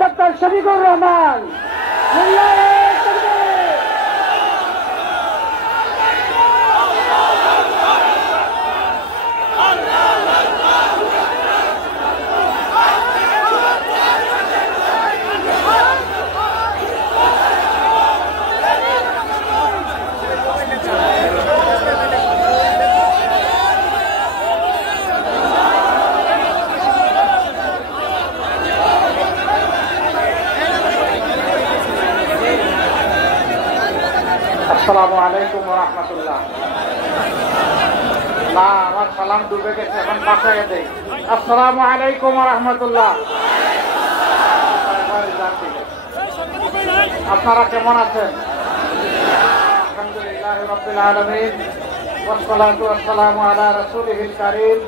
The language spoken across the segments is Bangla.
ডক্টর শফিকুর রহমান। আসসালামু আলাইকুম ওয়া রাহমাতুল্লাহ। না, আমার সালাম ডুবে গেছে, এখন পাঠাইয়া দেই। আসসালামু আলাইকুম ওয়া রাহমাতুল্লাহ। আপনারা কেমন আছেন? আলহামদুলিল্লাহি রাব্বিল আলামিন ওয়াস সালাতু ওয়াস সালামু আলা রাসূলিহিল কারীম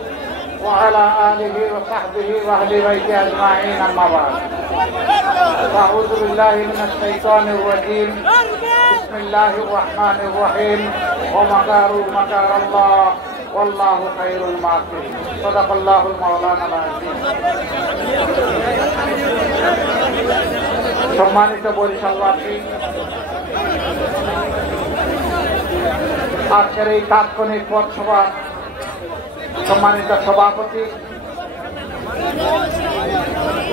ওয়া আলা আলিহি ওয়া সাহবিহি ওয়া আহলি বাইতি আজমাইন, আম্মা বা'দ। আউযু বিল্লাহি মিনাশ শাইতানির রাজীম। বিসমিল্লাহির রহমানির রহিম। ওয়া মাকারু মাকারাল্লাহ ওয়াল্লাহু খায়রুল মাকিরিন। সাদাকাল্লাহুল মাওলানাল আযীম। সম্মানিত বরিশালবাসী, আজকের এই তাৎক্ষণিক পথসভা সম্মানিত সভাপতি,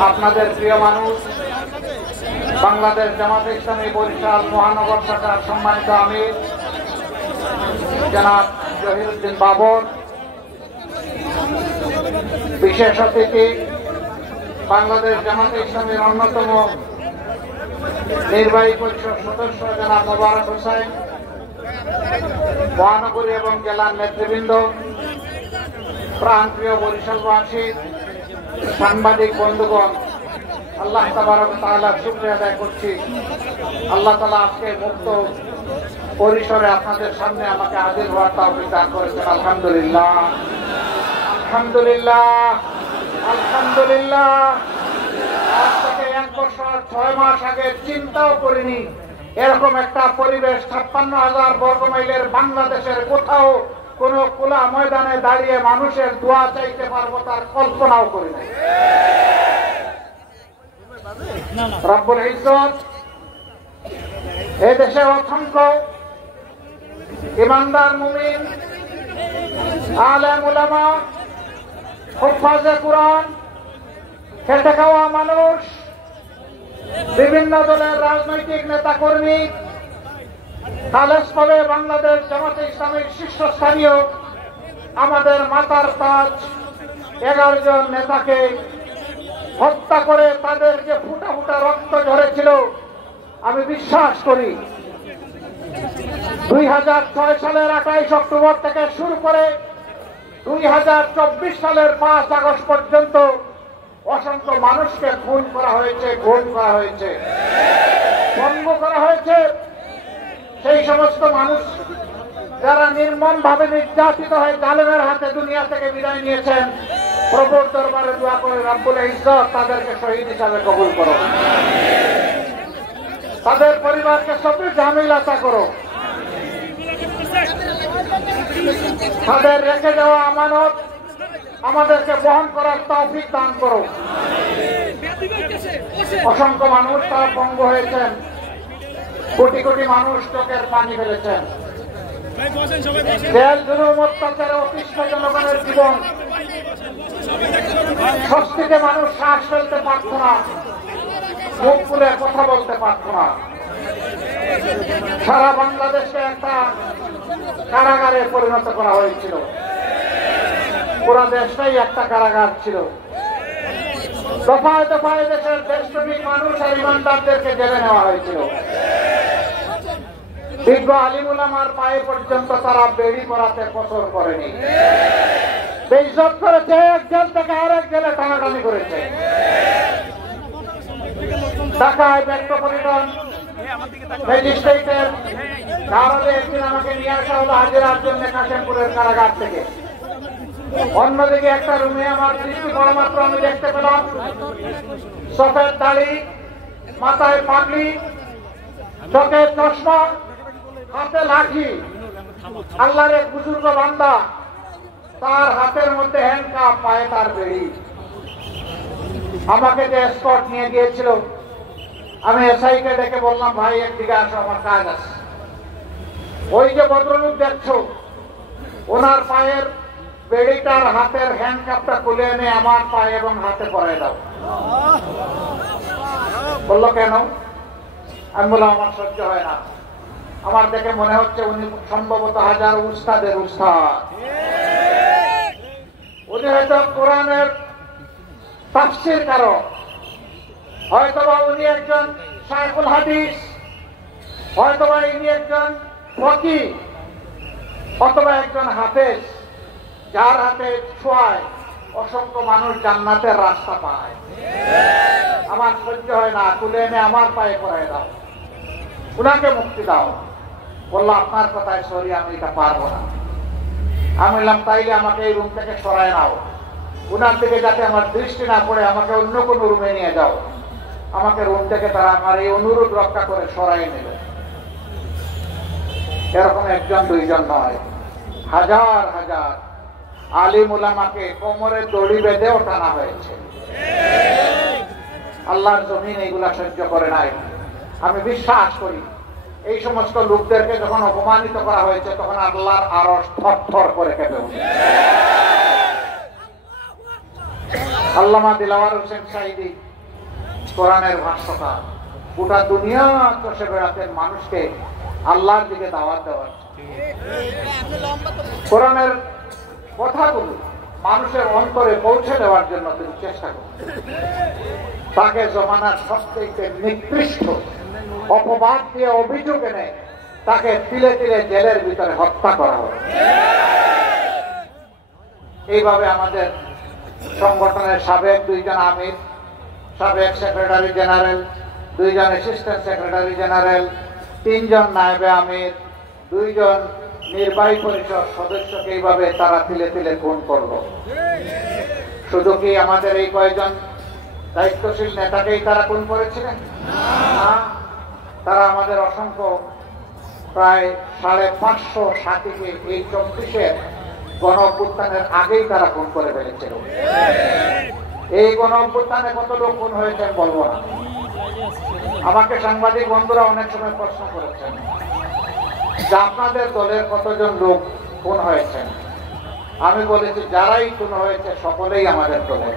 আপনাদের প্রিয় মানুষ, বাংলাদেশ জামাতে ইসলামী বরিশাল মহানগর শাখার সম্মানিত আমির জনাব জহিরুদ্দিন বাবর, বিশেষ অতিথি বাংলাদেশ জামাতে ইসলামীর অন্যতম নির্বাহী পরিষদ সদস্য জনাব মোবারক হোসেন, মহানগরী এবং জেলার নেতৃবৃন্দ, প্রাণপ্রিয় বরিশালবাসী, সাংবাদিক বন্ধুগণ, আল্লাহ তাবারক ওয়া তাআলার শুকরিয়া আদায় করছি। আল্লাহ তাআলা আজকে মুক্ত পরিসরে আপনাদের সামনে আমাকে হাজির হওয়ার তৌফিক দান করেছেন। আলহামদুলিল্লাহ, আলহামদুলিল্লাহ, আলহামদুলিল্লাহ। আজ থেকে 1 বছর 6 মাস আগে চিন্তাও করিনি এরকম একটা পরিবেশ 56,000 বর্গমাইলের বাংলাদেশের কোথাও কোন খোলা ময়দানে দাঁড়িয়ে মানুষের দোয়া চাইতে পারবো তার কল্পনাও করি নাই। রব্বুল ইজ্জত এই দেশে অসংখ্য ইমানদার মুমিন, আলেম উলামা, হুফাজে কুরআন, খেটে খাওয়া মানুষ, বিভিন্ন দলের রাজনৈতিক নেতা কর্মী, খালেসভাবে বাংলাদেশ জামাতে ইসলামের শীর্ষস্থানীয় আমাদের মাথার তাজ 11 জন নেতাকে হত্যা করে তাদের যে ফুটা ফুটা রক্ত ঝরেছিল, আমি বিশ্বাস করি 2006 সালের 28 অক্টোবর থেকে শুরু করে 2024 সালের 5 আগস্ট পর্যন্ত অসংখ্য মানুষকে খুন করা হয়েছে, গুম করা হয়েছে, ভঙ্গ করা হয়েছে। সেই সমস্ত মানুষ যারা নির্মমভাবে নির্যাতিত হয়ে জালেমের হাতে দুনিয়া থেকে বিদায় নিয়েছেন, প্রভুর দরবারে দোয়া করে রব্বুল ইজ্জত তাদেরকে শহীদ হিসাবে কবুল করো, তাদের পরিবারকে সবই জামিল আতা করো, তাদের রেখে যাওয়া আমানত আমাদেরকে বহন করার তৌফিক দান করো। অসংখ্য মানুষ তারা পঙ্গু হয়েছেন, কোটি কোটি মানুষ চোখের পানি ফেলেছেন, জেল জুলুম অত্যাচারে অতিষ্ঠ জনগণের জীবন, স্বস্তিতে মানুষ শ্বাস ফেলতে পারত না, মুখ খুলে কথা বলতে পারত না। সারা বাংলাদেশে একটা কারাগারে পরিণত করা হয়েছিল, পুরো দেশটাই একটা কারাগার ছিল। দফায় দফায় দেশের দেশপ্রেমিক মানুষ আর ইমানদারদেরকে জেলে নেওয়া হয়েছিল। বিজ্ঞ আলিম উলামার পায়ে পর্যন্ত তারা বেড়ি পরাতে কসর করেনি, বেইজ্জত করেছে, এক জেল থেকে আরেক জেলে টানাটানি করেছে। ঢাকায় মেট্রোপলিটন ম্যাজিস্ট্রেটের কারণে একদিন আমাকে নিয়ে আসা হলো হাজিরার জন্য কাশিমপুরের কারাগার থেকে। অন্যদিকে একটা রুমে আমার দৃষ্টি পড়া মাত্র আমি দেখতে পেলাম সফেদ দাড়ি, মাথায় পাগড়ি, চোখে চশমা, হাতে লাঠি, আল্লাহর এক বুজুর্গ বান্দা, তার হাতের মধ্যে হ্যান্ডকাপ, পায়ে তার বেড়ি। আমাকে যে স্পট নিয়ে গিয়েছিল, আমি এসআইকে ডেকে বললাম, ভাই একদিকে আসো, আমার কাজ আছে। ওই যে ভদ্রলোক দেখছো, ওনার পায়ের বেড়িটার হাতের হ্যান্ডকাপটা খুলে এনে আমার পায়ে এবং হাতে পরাই দাও। বললো কেন? আমি বললাম আমার সহ্য হয় না। আমার দেখে মনে হচ্ছে উনি সম্ভবত হাজার উস্তাদের উস্তাদ। উনি হয়তো কোরআনের তাফসীর কারক, হয়তোবা উনি একজন শায়খুল হাদিস, হয়তোবা ইনি একজন ফকিহ, অথবা একজন হাফেজ, যার হাতে ছোঁয়ায় অসংখ্য মানুষ জান্নাতের রাস্তা পায়। আমার সহ্য হয় না, তুলে এনে আমার পায়ে পরাই দাও, উনাকে মুক্তি দাও। বললো আপনার কথায় সরি, আমি এটা পারবো না। আমি বললাম তাইলে আমাকে এই রুম থেকে সরায় নাও, উনার দিকে যাতে আমার দৃষ্টি না পড়ে আমাকে অন্য কোনো রুমে নিয়ে যাও। আমাকে রুম থেকে তারা আমার এই অনুরোধ রক্ষা করে সরাই নিল। এরকম একজন দুইজন নয়, হাজার হাজার আলিম উলামাকে কোমরে দড়ি বেঁধেও টানা হয়েছে। আল্লাহর জমিন এইগুলা সহ্য করে নাই। আমি বিশ্বাস করি এই সমস্ত লোকদেরকে যখন অপমানিত করা হয়েছে, তখন আল্লাহর আরশ থরথর করে কেঁপে উঠে। আল্লামা দিলওয়ার হোসেন সাঈদী কোরআনের ভাষ্যকার, গোটা দুনিয়া চষে বেড়াতেন মানুষকে আল্লাহর দিকে দাওয়াত দেওয়ার। কোরআনের কথাগুলো মানুষের অন্তরে পৌঁছে দেওয়ার জন্য তিনি চেষ্টা করতেন। তাকে জমানার সবথেকে নিকৃষ্ট অপবাদ দিয়ে অভিযোগ এনে তাকে তিলে তিলে জেলের ভিতরে হত্যা করা হবে। এইভাবে আমাদের সংগঠনের সাবেক দুইজন আমির, সাবেক সেক্রেটারি জেনারেল, দুইজন অ্যাসিস্ট্যান্ট সেক্রেটারি জেনারেল, তিনজন নায়েবে আমির, দুইজন নির্বাহী পরিষদ সদস্যকে এইভাবে তারা তিলে তিলে খুন করলো। শুধু কি আমাদের এই কয়েকজন দায়িত্বশীল নেতাকেই তারা খুন করেছিলেন? না, তারা আমাদের অসংখ্য প্রায় 550 সাথীকে এই 24-এর গণ অভ্যুত্থানের আগেই তারা খুন করে ফেলেছিল। এই গণ অভ্যুত্থানে কত লোক খুন হয়েছেন বলবো না। আমাকে সাংবাদিক বন্ধুরা অনেক সময় প্রশ্ন করেছেন যে আপনাদের দলের কতজন লোক খুন হয়েছেন। আমি বলেছি যারাই খুন হয়েছে সকলেই আমাদের দলের।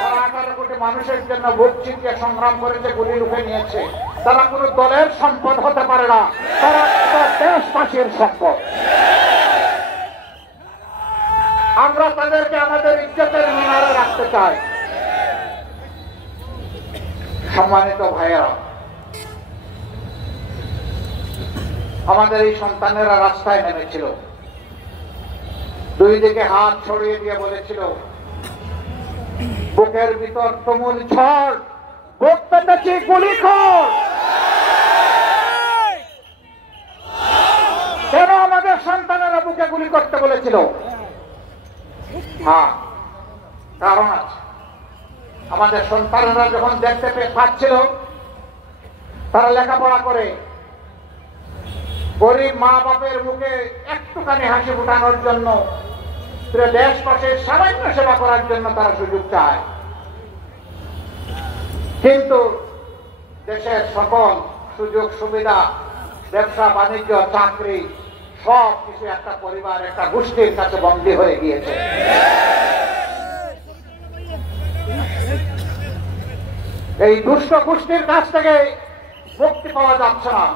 তারা 18 কোটি মানুষের জন্য বুক চিতিয়ে সংগ্রাম করেছে, গুলি লুকে নিয়েছে। তারা কোন দলের সম্পদ হতে পারে না, তারা দেশবাসীর সম্পদ। আমরা তাদেরকে আমাদের ইজ্জতের মিনারে রাখতে চাই। সম্মানিত ভাইয়েরা, আমাদের এই সন্তানেরা রাস্তায় নেমেছিল, দুই দিকে হাত ছড়িয়ে দিয়ে বলেছিল, বুকের ভিতর তুমুল ঝড়, বুক পেতেছি গুলি কর। কেন আমাদের সন্তানেরা বুকে গুলি করতে বলেছিল? হ্যাঁ, কারণ আছে। আমাদের সন্তানেরা যখন দেখতে পাচ্ছিল তারা লেখাপড়া করে, গরিব মা বাপের মুখে একটুখানি হাসি ফুটানোর জন্য, দেশবাসীর সামান্য সেবা করার জন্য তারা সুযোগ চায়। কিন্তু দেশের সকল সুযোগ সুবিধা, ব্যবসা বাণিজ্য, চাকরি সব কিছু একটা পরিবার, একটা গোষ্ঠীর কাছে বন্দী হয়ে গিয়েছে। এই দুষ্ট গোষ্ঠীর কাছ থেকে মুক্তি পাওয়া যাচ্ছে না।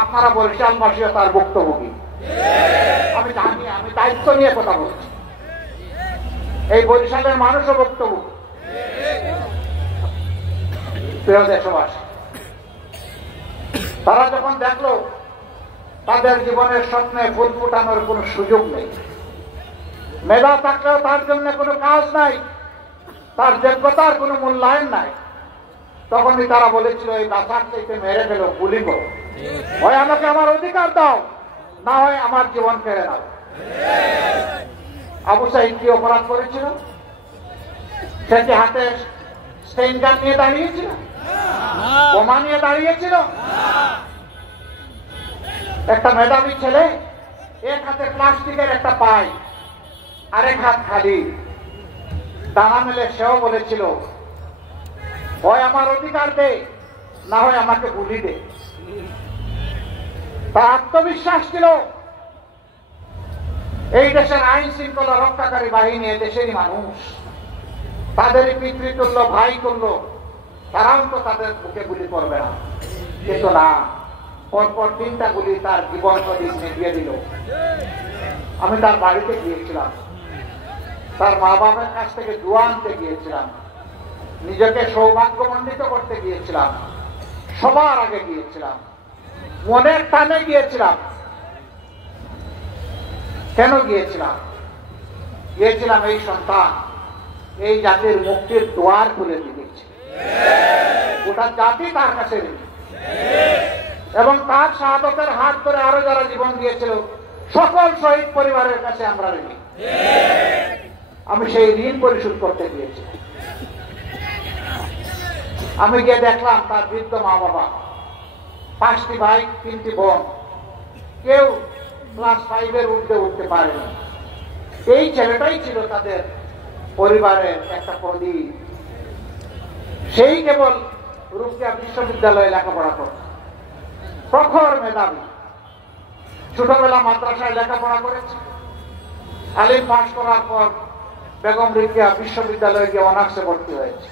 আপনারা বরিশালবাসীও তার ভুক্তভোগী। আমি জানি, আমি দায়িত্ব নিয়ে কথা বলছি। এই বরিশালের মানুষও ভুক্তভোগী। প্রিয় দেশবাসী, তারা যখন দেখলো তাদের জীবনের স্বপ্নে ফুল ফুটানোর কোনো সুযোগ নেই, মেধা থাকলেও তার জন্য কোনো কাজ নাই, তার যোগ্যতার কোনো মূল্যায়ন নাই, তখনই তারা বলেছিল এই বাসার চাইতে মেরে ফেলো, গুলি করো, হয় আমাকে আমার অধিকার দাও, না হয় আমার জীবন কেড়ে নাও। আবু সাঈদ কি অপরাধ করেছিল? সে কি হাতে স্টেইন গান নিয়ে দাঁড়িয়েছিল? বোমা নিয়ে দাঁড়িয়েছিল? একটা মেধাবী ছেলে এক হাতে প্লাস্টিকের একটা পাই, আরেক হাত খালি, ডানা মেলে সেও বলেছিল, হয় আমার অধিকার দে, না হয় আমাকে গুলি দে। তার আত্মবিশ্বাস ছিল এই দেশের আইন শৃঙ্খলা রক্ষাকারী বাহিনী দেশেরই মানুষ, তাদেরই পিতৃতুল্য ভাই তুল্য, তারাও তো তাদের বুকে গুলি করবে না। কিন্তু না, পরপর 3টা গুলি তার জীবন প্রদীপ নিভিয়ে দিল। আমি তার বাড়িতে গিয়েছিলাম, তার মা বাবার কাছ থেকে দোয়া আনতে গিয়েছিলাম, নিজেকে সৌভাগ্যমণ্ডিত করতে গিয়েছিলাম, সবার আগে গিয়েছিলাম, মনের টানে গিয়েছিলাম। কেন গিয়েছিলাম? গিয়েছিলাম এই সন্তান এই জাতির মুক্তির দ্বার খুলে দিয়েছে, গোটা জাতি তার কাছে এবং তার শাহাদতের হাত ধরে আরো যারা জীবন দিয়েছিল সকল শহীদ পরিবারের কাছে আমরা ঋণী। আমি সেই ঋণ পরিশোধ করতে গিয়েছি। আমি গিয়ে দেখলাম তার বৃদ্ধ মা বাবা, 5টি ভাই 3টি বোন, কেউ ক্লাস 5-এর ঊর্ধ্বে উঠতে পারেনি। এই ছেলেটাই ছিল তাদের পরিবারের একটা প্রদীপ। সেই কেবল রুকিয়া বিশ্ববিদ্যালয়ে লেখাপড়া করত, প্রখর মেধাবী, ছোটবেলা মাদ্রাসায় লেখাপড়া করেছে, আলিম পাশ করার পর বেগম রুকিয়া বিশ্ববিদ্যালয়ে গিয়ে অনার্সে ভর্তি হয়েছে।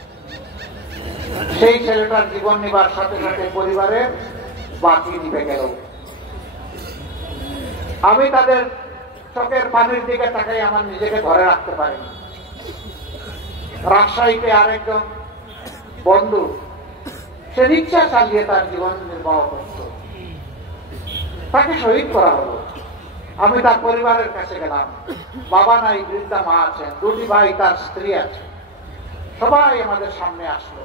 সেই ছেলেটার জীবন নিবার সাথে সাথে পরিবারের বাকি নিভে গেল। আমি তাদের চোখের পানির দিকে তাকাই আমার নিজেকে ধরে রাখতে পারিনি। রাজশাহীতে আরেকজন বন্ধু, সে রিক্সা চালিয়ে তার জীবন নির্বাহ করত, তাকে শহীদ করা হলো। আমি তার পরিবারের কাছে গেলাম, বাবা নাই, বৃদ্ধা মা আছেন, 2টি ভাই, তার স্ত্রী আছে, সবাই আমাদের সামনে আসলো।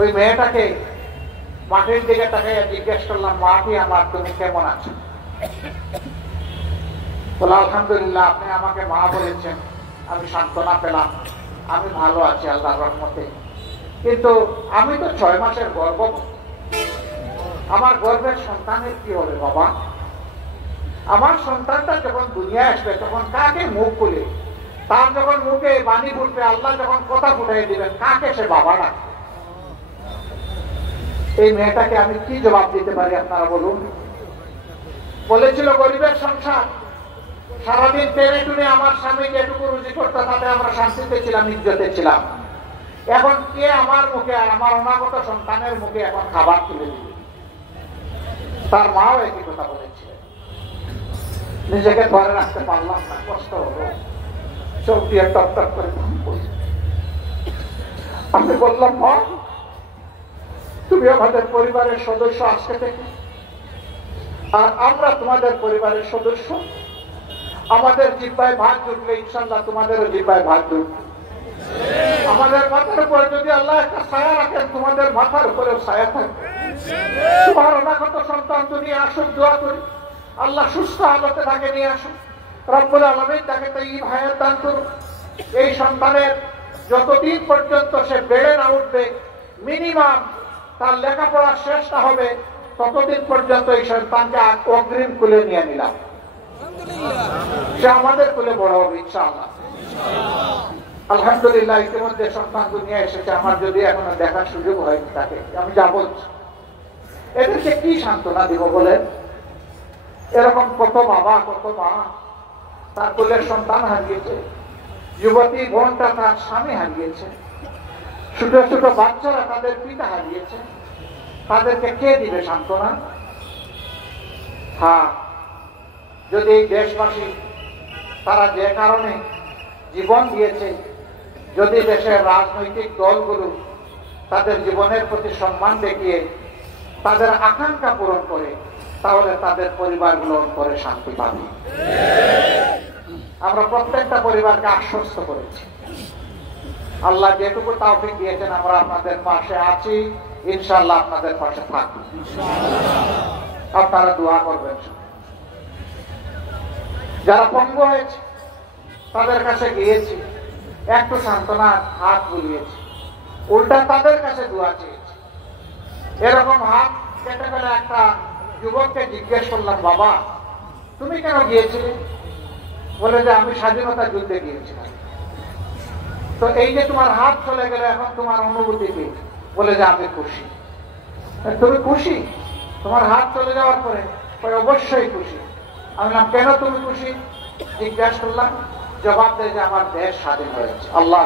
ওই মেয়েটাকে মাটির দিকে তাকাইয়া জিজ্ঞেস করলাম, মাটি আমার, তুমি কেমন আছো? বলে, আলহামদুলিল্লাহ, আপনি আমাকে মা বলেছেন, আমি সান্ত্বনা পেলাম, আমি ভালো আছি আল্লাহর রহমতে। কিন্তু আমি তো 6 মাসের গর্ভবতী, আমার গর্ভের সন্তানের কি হবে বাবা? আমার সন্তানটা যখন দুনিয়া আসবে তখন কাকে মুখ খুলে, তার যখন মুখে বাণী ফুটবে, আল্লাহ যখন কথা ফুটাই দিবেন, কাকে সে বাবা ডাকবে? এই মেয়েটাকে আমি কি জবাব দিতে পারি আপনারা বলুন? বলেছিল গরিবের সংসার, সারাদিন টেনে টুনে আমার স্বামী যেটুকু রুজি করতো তাতে আমরা শান্তিতে ছিলাম, ইজ্জতে ছিলাম। এখন কে আমার মুখে আর আমার অনাগত সন্তানের মুখে এখন খাবার তুলে দিবে? তার মাও একই কথা বলেছিলেন। নিজেকে ধরে রাখতে পারলাম না, কষ্ট হলো, চোখ দিয়ে টক টক করে আমি বললাম, মা তুমি আমাদের পরিবারের সদস্য আজকে থেকে, আর আমরা তোমাদের পরিবারের সদস্য। আমাদের জিব্বায় ভাত জুটলে ইনশাল্লাহ তোমাদেরও জিব্বায় ভাত জুটবে। আমাদের মাথার উপরে যদি আল্লাহ একটা ছায়া রাখেন, তোমাদের মাথার উপরেও ছায়া থাকবে। তোমার অনাগত সন্তান দুনিয়া আসুক, দোয়া করি আল্লাহ সুস্থ হালতে তাকে নিয়ে আসুক, রব্বুল আলামিন তাকে তাইয়্যিব হায়াত দান করুক। এই সন্তানের যতদিন পর্যন্ত সে বেড়ে না উঠবে, মিনিমাম তার লেখাপড়া শেষ না হবে, ততদিন পর্যন্ত এই সন্তানকে অগ্রিম কুলে নিয়ে নিলাম। সে আমাদের কুলে বড় হবে ইনশাআল্লাহ। আলহামদুলিল্লাহ, ইতিমধ্যে সন্তান দুনিয়া এসেছে। আমার যদি এখনো দেখার সুযোগ হয়নি তাকে, আমি যা বলছি, এদেরকে কি সান্ত্বনা দিব বলেন? এরকম কত বাবা, কত মা তার কুলের সন্তান হারিয়েছে, যুবতী বোনটা তার স্বামী হারিয়েছে, ছোট ছোট বাচ্চারা তাদের পিতা হারিয়েছে। তাদেরকে কে দিবে সান্ত্বনা? হ্যাঁ, যদি এই দেশবাসী তারা যে কারণে জীবন দিয়েছে, যদি দেশের রাজনৈতিক দলগুলো তাদের জীবনের প্রতি সম্মান দেখিয়ে তাদের আকাঙ্ক্ষা পূরণ করে, তাহলে তাদের পরিবারগুলো পরে শান্তি পাবে। আমরা প্রত্যেকটা পরিবারকে আশ্বস্ত করেছি, আল্লাহ যেটুকু তৌফিক দিয়েছেন আমরা আপনাদের পাশে আছি, ইনশাআল্লাহ আপনাদের পাশে থাকব। আপনারা দোয়া করবেন। যারা পঙ্গু হয়েছে তাদের কাছে গিয়েছি, একটু সান্ত্বনার হাত বুলিয়েছি, উল্টা তাদের কাছে দোয়া চেয়েছি। এরকম হাত কেটে গেলে একটা যুবককে জিজ্ঞেস করলাম, বাবা তুমি কেন গিয়েছিলে? বলে যে আমি স্বাধীনতা যুদ্ধে গিয়েছিলাম। তো এই যে তোমার হাত চলে গেলে এখন তোমার অনুভূতি কি? বলে যে আমি খুশি। তুমি খুশি? তোমার হাত চলে যাওয়ার পরে অবশ্যই খুশি। আমি বললাম কেন তুমি খুশি? জিজ্ঞাসা করলাম, জবাব দেয় যে আমার দেশ স্বাধীন হয়েছে। আল্লাহ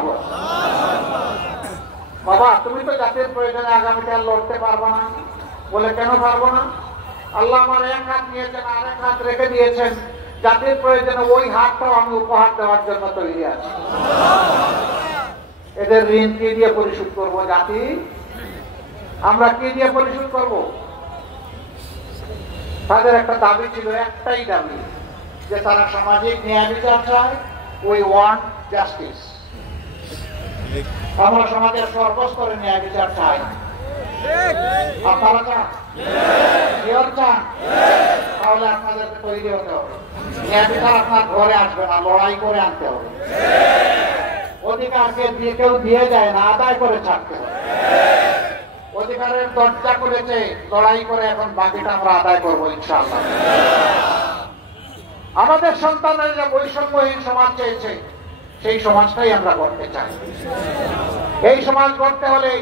বাবা, তুমি তো জাতির প্রয়োজনে আগামীকাল লড়তে পারবো না। বলে কেন পারবো না? আল্লাহ আমার এক হাত নিয়েছেন, আরেক হাত রেখে দিয়েছেন, জাতির প্রয়োজনে ওই হাতটাও আমি উপহার দেওয়ার জন্য তৈরি আছি। এদের ঋণ কি দিয়ে পরিশোধ করবো? জাতি আমরা কি দিয়ে পরিশোধ করব? তাদের একটা দাবি ছিল, একটাই দাবি, যে তারা সামাজিক ন্যায় বিচার চায়। We want justice. আমরা সমাজের সর্বস্তরে ন্যায় বিচার চাই। আপনারা চান? চান? তাহলে আপনাদেরকে তৈরি হতে হবে। ন্যায় বিচার আপনার ঘরে আসবে না, লড়াই করে আনতে হবে। অধিকারকে দিয়ে কেউ দিয়ে যায় না, আদায় করে ছাড়তে হবে। অধিকারের দরজা করেছে, লড়াই করে এখন বাকিটা আমরা আদায় করবো ইনশাআল্লাহ। আমাদের সন্তানের যে বৈষম্যহীন সমাজ চেয়েছে, সেই সমাজটাই আমরা করতে চাই। এই সমাজ করতে হলে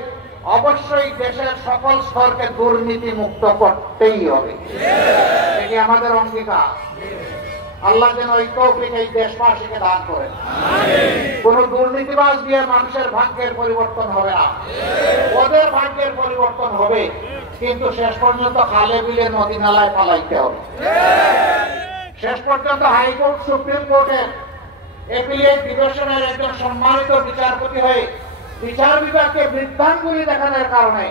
অবশ্যই দেশের সকল স্তরকে দুর্নীতি মুক্ত করতেই হবে। এটি আমাদের অঙ্গীকার। আল্লাহ যেন ওই তৌফিক এই দেশবাসীকে দান করেন। কোন দুর্নীতিবাজ দিয়ে মানুষের ভাগ্যের পরিবর্তন হবে না। ওদের ভাগ্যের পরিবর্তন হবে, কিন্তু শেষ পর্যন্ত খালে বিলে নদী নালায় পালাইতে হবে। শেষ পর্যন্ত হাইকোর্ট, সুপ্রিম কোর্টের এপিলেট ডিভিশনের একজন সম্মানিত বিচারপতি হয়ে বিচার বিভাগকে বৃদ্ধাঙ্গুলি দেখানোর কারণে,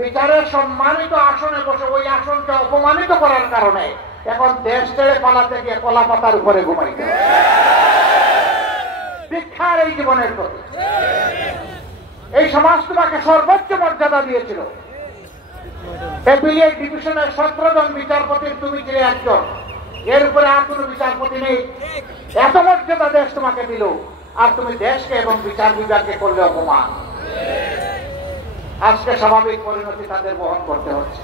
বিচারের সম্মানিত আসনে বসে ওই আসনকে অপমানিত করার কারণে এখন দেশ ছেড়ে পালাতে গিয়ে কলা পাতার উপরে ঘুমাইতে হবে। শিক্ষার এই জীবনের প্রতি এই সমাজ তোমাকে সর্বোচ্চ মর্যাদা দিয়েছিল। এপিলেট ডিভিশনের 17 জন বিচারপতির তুমি ছিলে একজন। এর উপরে আর কোন বিচারপতি নেই। এত মর্যাদা দেশ তোমাকে দিল, আর তুমি দেশকে এবং বিচার বিভাগকে করলে অপমান। আজকে স্বাভাবিক পরিণতি তাদের বহন করতে হচ্ছে।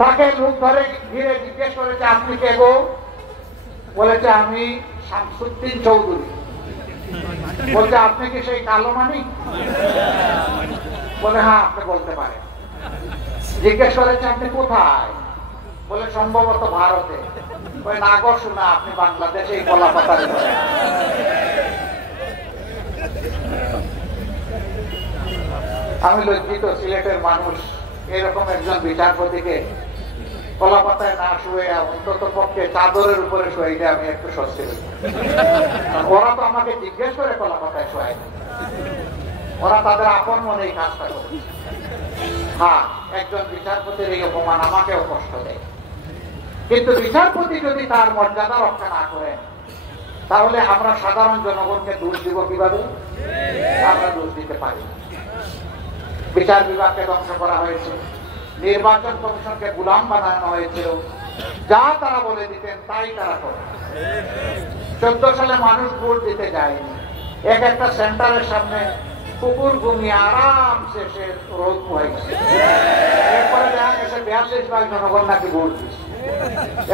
তাকে লোক ধরে ঘিরে জিজ্ঞেস করেছে, আপনি কে গো? বলেছে আমি শামসুদ্দিন চৌধুরী। বলছে আপনি কি সেই কালো মানি? বলে হ্যাঁ, আপনি বলতে পারেন। জিজ্ঞেস করেছে আপনি কোথায়? বলে সম্ভবত ভারতে। ওই না গো শোনা, আপনি বাংলাদেশে এই কলা পাতার। আমি লজ্জিত, সিলেটের মানুষ এরকম একজন বিচারপতিকে কলা পাতায় না শুয়ে অন্তত পক্ষে চাদরের উপরে শুয়ে দিয়ে আমি একটু স্বস্তি হই। ওরা তো আমাকে জিজ্ঞেস করে কলা পাতায় শোয়াই, ওরা তাদের আপন মনে এই কাজটা করে। হ্যাঁ, একজন বিচারপতির এই অপমান আমাকেও কষ্ট দেয়। কিন্তু বিচারপতি যদি তার মর্যাদা রক্ষা না করেন, তাহলে আমরা সাধারণ জনগণকে দোষ দিব কিভাবে? আমরা দোষ দিতে পারি। বিচার বিভাগকে ধ্বংস করা হয়েছে, নির্বাচন কমিশনকে গোলাম বানানো হয়েছিল। যা তারা বলে দিতেন তাই তারা করে। 14 সালে মানুষ ভোট দিতে যায়নি। এক একটা সেন্টারের সামনে কুকুর ঘুমিয়ে আরামসে সে রোদ পোহাইছে। এরপরে দেখা গেছে 42 ভাগ জনগণ নাকি ভোট দিচ্ছে।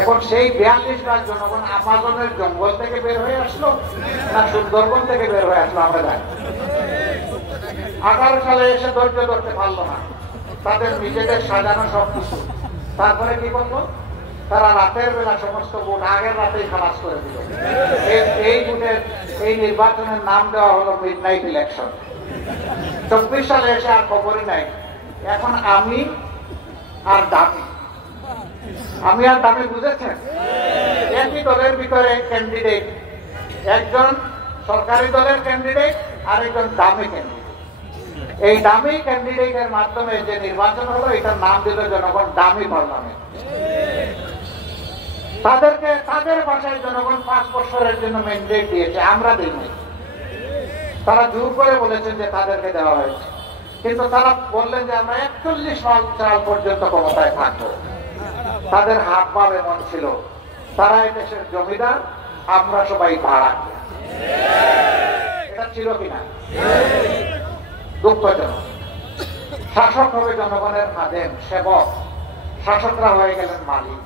এখন সেই 42 ভাগ জনগণ আমাজনের জঙ্গল থেকে বের হয়ে আসলো না সুন্দরবন থেকে বের হয়ে আসলো আমরা জানি। 18 সালে এসে ধৈর্য ধরতে পারলো না, তাদের নিজেদের সাজানো সব কিছু। তারপরে কি করলো? তারা রাতের বেলা সমস্ত ভোট আগের রাতেই খালাস করে দিল। এই ভোটের এই নির্বাচনের নাম দেওয়া হলো মিডনাইট ইলেকশন। 24 সালে এসে আর খবরই নাই। এখন আমি আর দামি, আমি আর দামি বুঝেছেন? একই দলের ভিতরে ক্যান্ডিডেট, একজন সরকারি দলের ক্যান্ডিডেট আর একজন দামি ক্যান্ডিডেট। এই দামি ক্যান্ডিডেটের মাধ্যমে যে নির্বাচন হলো, এটার নাম দিল জনগণ দামি পার্লামেন্ট। তাদেরকে তাদের ভাষায় জনগণ 5 বছরের জন্য ম্যান্ডেট দিয়েছে, আমরা দিইনি। তারা জোর করে বলেছেন যে তাদেরকে দেওয়া হয়েছে, কিন্তু তারা বললেন যে আমরা 41 সাল পর্যন্ত ক্ষমতায় থাকবো। তাদের হাত পা এমন ছিল, তারা এই দেশের জমিদার, আমরা সবাই ভাড়া। এটা ছিল কিনা? দুঃখজনক। শাসক হবে জনগণের খাদেম, সেবক। শাসকরা হয়ে গেলেন মালিক।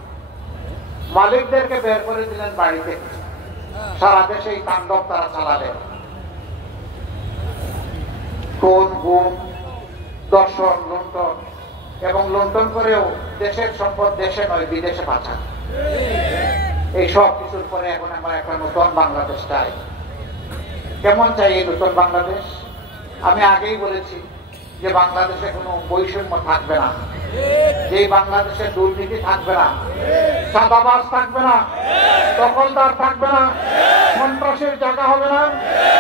মালিকদেরকে বের করে দিলেন বাড়িতে। সারা দেশে এই তাণ্ডব তারা চালালেন। খুন, গুম, দর্শন, লুণ্ঠন এবং লুণ্ঠন করেও দেশের সম্পদ দেশে নয় বিদেশে পাঠান। এই সব কিছুর পরে এখন আমরা একটা নতুন বাংলাদেশ চাই। কেমন চাই এই নতুন বাংলাদেশ? আমি আগেই বলেছি যে বাংলাদেশে কোনো বৈষম্য থাকবে না, যে বাংলাদেশে দুর্নীতি থাকবে না, চাঁদাবাজ থাকবে না, দখলদার থাকবে না, সন্ত্রাসের জায়গা হবে না,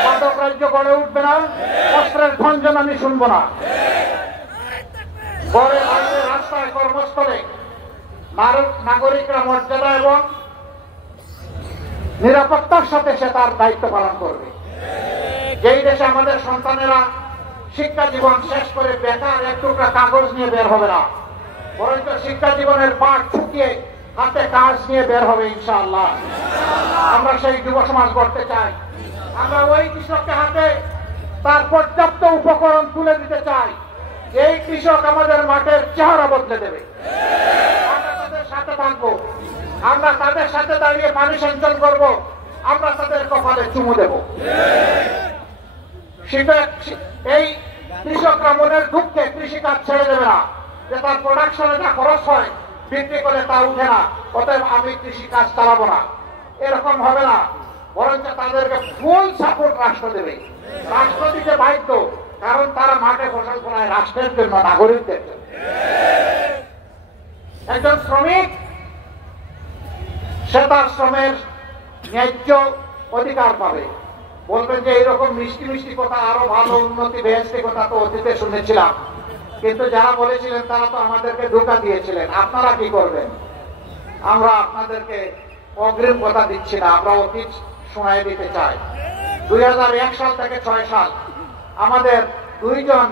মাদক রাজ্য গড়ে উঠবে না, অস্ত্রের ঝঞ্ঝন আমি শুনবো না। ঘরে বাইরে রাস্তায় কর্মস্থলে নাগরিকরা মর্যাদা এবং নিরাপত্তার সাথে সে তার দায়িত্ব পালন করবে। যেই দেশে আমাদের সন্তানেরা শিক্ষা জীবন শেষ করে বেকার এক টুকরা কাগজ নিয়ে বের হবে না, বরঞ্চ শিক্ষা জীবনের পাঠ ছুটিয়ে হাতে কাজ নিয়ে বের হবে ইনশাআল্লাহ। আমরা সেই যুব সমাজ গড়তে চাই। আমরা ওই কৃষককে হাতে তার পর্যাপ্ত উপকরণ তুলে দিতে চাই, এই কৃষক আমাদের মাঠের চেহারা বদলে দেবে। আমরা তাদের সাথে থাকবো, আমরা তাদের সাথে দাঁড়িয়ে পানি সঞ্চয় করব, আমরা তাদের কপালে চুমু দেব। এই কৃষকরা মনের দুঃখে কৃষিকাজ ছেড়ে দেবে না, যে তার প্রোডাকশনে যা খরচ হয় বিক্রি করে তা উঠে না, অতএব আমি কৃষিকাজ চালাবো না, এরকম হবে না। বরঞ্চ তাদেরকে ফুল সাপোর্ট রাষ্ট্র দেবে। রাষ্ট্র দিতে বাধ্য, কারণ তারা মাঠে ফসল ফলায় রাষ্ট্রের জন্য, নাগরিকদের জন্য। একজন শ্রমিক সে তার শ্রমের ন্যায্য অধিকার পাবে। বলবেন যে এইরকম মিষ্টি মিষ্টি কথা, আরো ভালো উন্নতি বেহেশতি কথা তো অতীতে শুনেছিলাম, কিন্তু যারা বলেছিলেন তারা তো আমাদেরকে ধোঁকা দিয়েছিলেন। আপনারা কি করবেন? আমরা আপনাদেরকে অগ্রিম কথা দিচ্ছি না, আমরা অতীত শোনায় দিতে চাই। 2001 সাল থেকে 6 সাল আমাদের 2 জন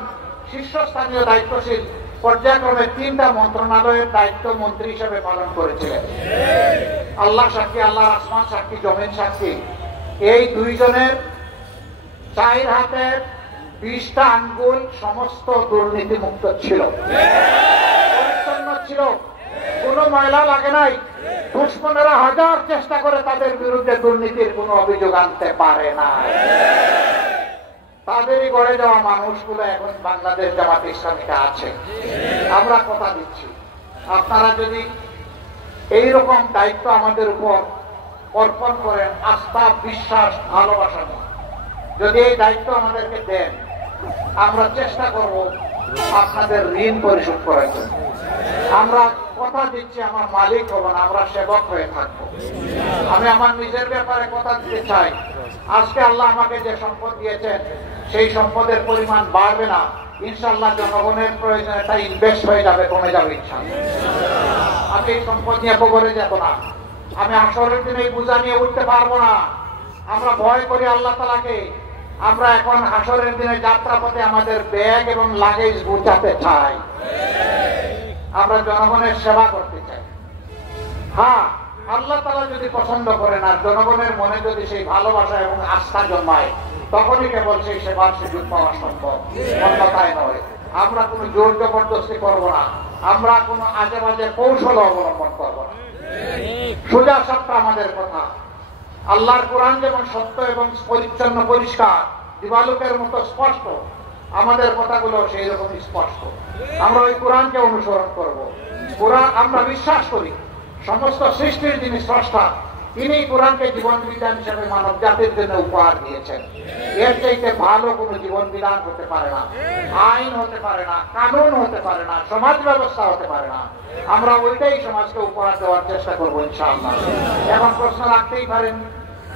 শীর্ষস্থানীয় দায়িত্বশীল পর্যায়ক্রমে 3টা মন্ত্রণালয়ের দায়িত্ব মন্ত্রী হিসেবে পালন করেছিলেন। আল্লাহ সাক্ষী, আল্লাহ আসমান সাক্ষী, জমিন সাক্ষী, এই 2 জনের 4 হাতের 20টা আঙ্গুল সমস্ত দুর্নীতি মুক্ত ছিল, পরিচ্ছন্ন ছিল, কোনো ময়লা লাগে নাই। দুশ্মনেরা হাজার চেষ্টা করে তাদের বিরুদ্ধে দুর্নীতির কোনো অভিযোগ আনতে পারে না। তাদেরই গড়ে যাওয়া মানুষগুলো এখন বাংলাদেশ জামাত ইসলামীতে আছে। আমরা কথা দিচ্ছি, আপনারা যদি এইরকম দায়িত্ব আমাদের উপর অর্পণ করেন, আস্থা, বিশ্বাস, ভালোবাসা নিয়ে যদি এই দায়িত্ব আমাদেরকে দেন, আমরা চেষ্টা করব আপনাদের ঋণ পরিশোধ করার জন্য। আমরা কথা দিচ্ছি, আমার মালিক হব না, আমরা সেবক হয়ে থাকবো। আমি আমার নিজের ব্যাপারে কথা দিতে চাই, আজকে আল্লাহ আমাকে যে সম্পদ দিয়েছেন সেই সম্পদের পরিমাণ বাড়বে না, ইনশাআল্লাহ জনগণের প্রয়োজনে তা ইনভেস্ট হয়ে যাবে, কমে যাবে ইনশাআল্লাহ। আমি এই সম্পদ নিয়ে কবরে যাব না, আমি আসরের দিনে এই বোঝা নিয়ে উঠতে পারবো না। আমরা ভয় করি আল্লাহ তাআলাকে। আমরা এখন হাসরের দিনে যাত্রাপথে আমাদের ব্যাগ এবং লাগেজ গুছাতে চাই, আমরা জনগণের সেবা করতে চাই। হ্যাঁ, আল্লাহ তাআলা যদি পছন্দ করেন আর জনগণের মনে যদি সেই ভালোবাসা এবং আস্থা জন্মায়, তখনই কেবল সেই সেবার সুযোগ পাওয়া সম্ভব, অন্যথায় নয়। আমরা কোনো জোর জবরদস্তি করবো না, আমরা কোনো আজে বাজে কৌশল অবলম্বন করবো না। সোজা সত্য আমাদের কথা। আল্লাহর কোরআন যেমন সত্য এবং পরিচ্ছন্ন, পরিষ্কার, দিবালোকের মতো স্পষ্ট, আমাদের কথাগুলো সেই রকম স্পষ্ট। আমরা ওই কোরআনকে অনুসরণ করব। কোরআন, আমরা বিশ্বাস করি সমস্ত সৃষ্টির যিনি স্রষ্টা, তিনি কোরআনকে জীবন বিধান হিসেবে মানব জাতির জন্য উপহার দিয়েছেন। এর চাইতে ভালো কোনো জীবন বিধান হতে পারে না, আইন হতে পারে না, কানুন হতে পারে না, সমাজ ব্যবস্থা হতে পারে না। আমরা ওইটাই সমাজকে উপহার দেওয়ার চেষ্টা করবো ইনশাআল্লাহ। এখন প্রশ্ন রাখতেই পারেন,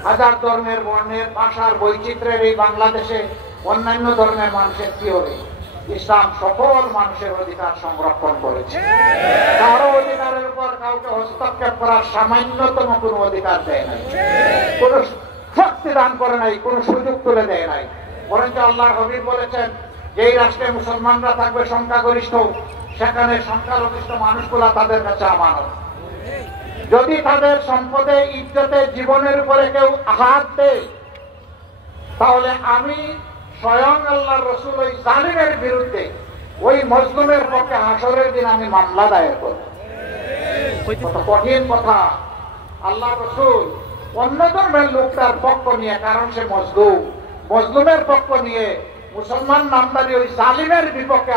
হাজার ধর্মের, বর্ণের, ভাষার বৈচিত্র্যের এই বাংলাদেশে অন্যান্য ধর্মের মানুষের কি হবে? ইসলাম সকল মানুষের অধিকার সংরক্ষণ করেছে। কারো অধিকারের উপর কাউকে হস্তক্ষেপ করার সামান্যতম কোনো অধিকার দেয় নাই, কোন শক্তি দান করে নাই, কোন সুযোগ তুলে দেয় নাই। বরঞ্চ আল্লাহর হাবিব বলেছেন, যেই রাষ্ট্রে মুসলমানরা থাকবে সংখ্যাগরিষ্ঠ, সেখানে সংখ্যালঘিষ্ঠ মানুষগুলা তাদের কাছে আমানত। যদি তাদের সম্পদে, ইজ্জতে, জীবনের উপরে কেউ আঘাত দেয়, তাহলে আমি স্বয়ং আল্লাহর রাসূল ওই জালিমের বিরুদ্ধে, ওই মজলুমের পক্ষে হাসরের দিন আমি মামলা দায়ের করব। কত কঠিন কথা। আল্লাহর রাসূল অন্য ধর্মের লোকটার পক্ষ নিয়ে, কারণ সে মজলুম, মজলুমের পক্ষ নিয়ে মুসলমান নামদারি ওই জালিমের বিপক্ষে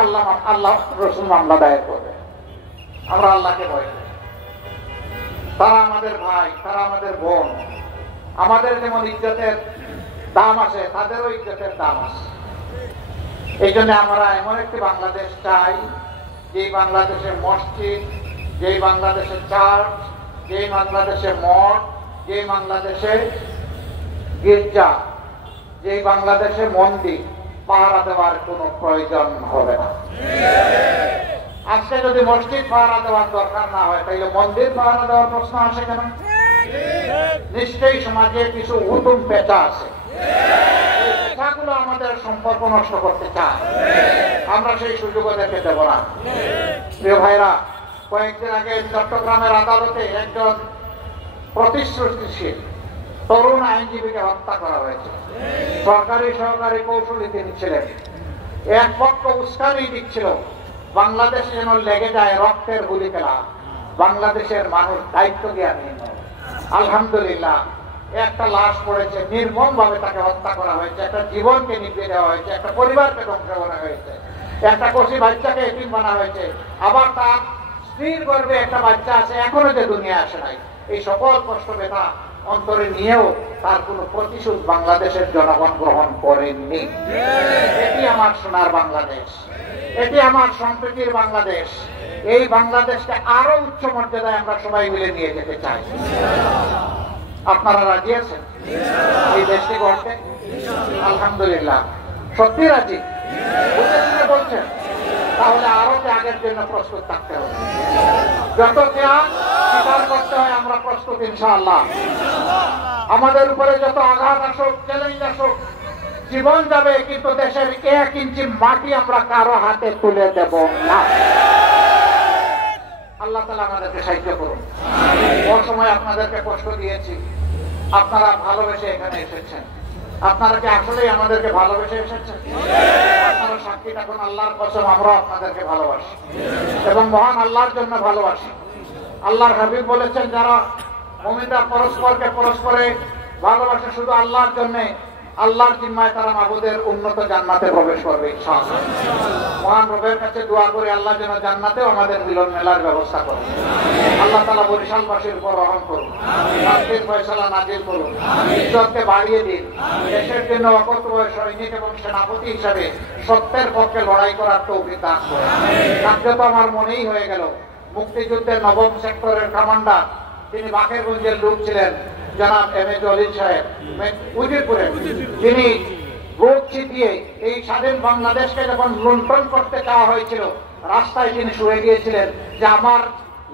আল্লাহ রসুল মামলা দায়ের করবে। আমরা আল্লাহকে ভয় করি। তারা আমাদের ভাই, তারা আমাদের বোন। আমাদের যেমন ইজ্জতের দাম আছে, তাদেরও ইজ্জতের দাম আছে। এই জন্য আমরা এমন একটি বাংলাদেশ চাই, যেই বাংলাদেশে মসজিদ, যেই বাংলাদেশে চার্চ, যেই বাংলাদেশে মঠ, যেই বাংলাদেশে গির্জা, যেই বাংলাদেশে মন্দির পাহারা দেওয়ার কোনো প্রয়োজন হবে না। আজকে যদি মসজিদ পাহারা দেওয়ার দরকার না হয়, তাহলে মন্দির পাহারা দেওয়ার প্রশ্ন আসে কেন? নিশ্চয়ই সমাজে কিছু হুতুম পেঁচা আছে, এই পেঁচাগুলো আমাদের সম্পর্ক নষ্ট করতে চায়। আমরা সেই সুযোগও দেখে দেব না। প্রিয় ভাইরা, কয়েকদিন আগে চট্টগ্রামের আদালতে একজন প্রতিশ্রুতিশীল তরুণ আইনজীবীকে হত্যা করা হয়েছে। সরকারি সহকারী কৌশলী তিনি ছিলেন। এক পক্ষ উস্কানি দিচ্ছিল বাংলাদেশে যেন লেগে যায় রক্তের গুলি খেলা, বাংলাদেশের মানুষ দায়িত্ব জ্ঞানহীন। আলহামদুলিল্লাহ, একটা লাশ পড়েছে, নির্মম ভাবে তাকে হত্যা করা হয়েছে, একটা জীবনকে নিভিয়ে দেওয়া হয়েছে, একটা পরিবারকে ধ্বংস করা হয়েছে, একটা কচি বাচ্চাকে এতিম বানা হয়েছে, আবার তার স্ত্রীর গর্ভে একটা বাচ্চা আছে, এখনো যে দুনিয়া আসে নাই। এই সকল কষ্ট ব্যথা অন্তরে নিয়েও তার কোনো প্রতিশোধ বাংলাদেশের জনগণ গ্রহণ করেননি। এটি আমার সোনার বাংলাদেশ, এটি আমার সম্প্রীতির বাংলাদেশ। এই বাংলাদেশকে আরো উচ্চ মর্যাদায় আমরা সবাই মিলে নিয়ে যেতে চাই। আপনারা রাজি আছেন এই দেশকে গড়তে? আলহামদুলিল্লাহ, সত্যি রাজি বলছেন? তাহলে আরো ত্যাগের জন্য প্রস্তুত থাকতে হবে। যত ত্যাগ স্বীকার করতে হয় আমরা প্রস্তুত ইনশাআল্লাহ। আমাদের উপরে যত আঘাত আসুক, চ্যালেঞ্জ আসুক, জীবন যাবে, কিন্তু দেশের 1 ইঞ্চি মাটি আমরা কারো হাতে তুলে দেব না। আল্লাহ তাআলা আমাদেরকে সাহায্য করুন। অসময় আপনাদেরকে কষ্ট দিয়েছি, আপনারা ভালোবেসে এখানে এসেছেন। আপনারা কি আসলেই আমাদেরকে ভালোবেসে এসেছেন? আপনারা সাক্ষী থাকুন, আল্লাহর কসম আমরা আপনাদেরকে ভালোবাসি এবং মহান আল্লাহর জন্য ভালোবাসি। আল্লাহর হাবিব বলেছেন, যারা মুমিনরা পরস্পরকে পরস্পরে ভালোবাসে শুধু আল্লাহর জন্য, আল্লাহর জিম্মায় তারা মাবুদের উন্নত জান্নাতে প্রবেশ করবে ইনশাআল্লাহ। মহান রবের কাছে দোয়া করি আল্লাহ যেন জান্নাতেও আমাদের মিলন মেলার ব্যবস্থা করেন। আল্লাহ তাআলা বরিশালবাসীর উপর রহম করুন, শান্তির ফয়সালা নাজিল করুন, ইজ্জতকে বাড়িয়ে দিন। দেশের জন্য অকর্তব্য সৈনিক এবং সেনাপতি হিসাবে সত্যের পক্ষে লড়াই করার তৌফিক দান করুন। কার্যত আমার মনেই হয়ে গেল, মুক্তিযুদ্ধের 9ম সেক্টরের কমান্ডার, তিনি বাকেরগঞ্জের লোক ছিলেন, জনাব এম.এ. জলিল সাহেব উজিরপুরে, তিনি ভোট ছিটিয়ে এই স্বাধীন বাংলাদেশকে যখন লুণ্ঠন করতে চাওয়া হয়েছিল, রাস্তায় তিনি শুয়ে গিয়েছিলেন যে আমার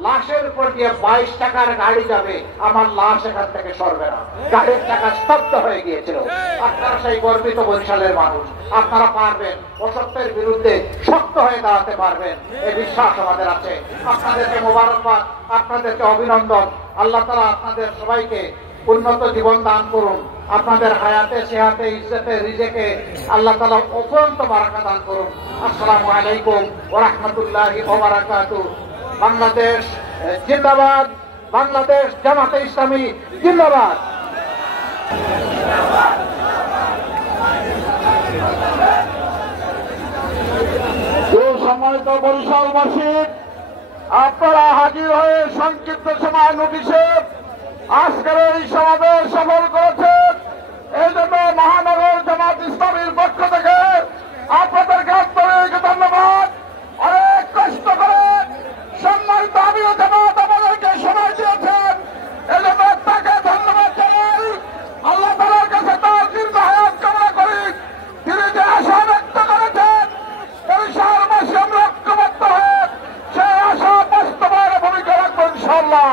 লাশের উপর দিয়ে 22 টাকার গাড়ি যাবে, আমার লাশ এখান থেকে সরবে না। গাড়ির চাকা স্তব্ধ হয়ে গিয়েছিল। আপনারা সেই গর্বিত বরিশালের মানুষ, আপনারা পারবেন, অসত্যের বিরুদ্ধে শক্ত হয়ে দাঁড়াতে পারবেন, এই বিশ্বাস আমাদের আছে। আপনাদেরকে মোবারকবাদ, আপনাদেরকে অভিনন্দন। আল্লাহ তাআলা আপনাদের সবাইকে উন্নত জীবন দান করুন। আপনাদের হায়াতে, সেহাতে, ইজ্জতে, রিজেকে আল্লাহ তাআলা অফুরন্ত বারাকা দান করুন। আসসালামু আলাইকুম ওয়া রাহমাতুল্লাহি ওয়া বারাকাতুহু। বাংলাদেশ জিন্দাবাদ, বাংলাদেশ জামাতে ইসলামী জিন্দাবাদ। সম্মানিত বরিশালবাসী, আপনারা হাজির হয়ে সংক্ষিপ্ত সময় নোটিশে আজকের এই সমাবেশ সফল করেছেন। এই জন্য মহানগর জামাত ইসলামীর পক্ষ থেকে আপনাদেরকে আন্তরিক ধন্যবাদ। অনেক কষ্ট করে সম্মানিত আমির জামাত আমাদেরকে সময় দিয়েছেন, এই জন্য তাকে ধন্যবাদ জানাই। আল্লাহ তাআলার কাছে তার দীর্ঘ হায়াত কামনা করি। তিনি যে আশা ব্যক্ত করেছেন বরিশালবাসী আমরা ঐক্যবদ্ধ হয়ে সেই আশা বাস্তবায়নের ভূমিকা রাখবো ইনশাআল্লাহ।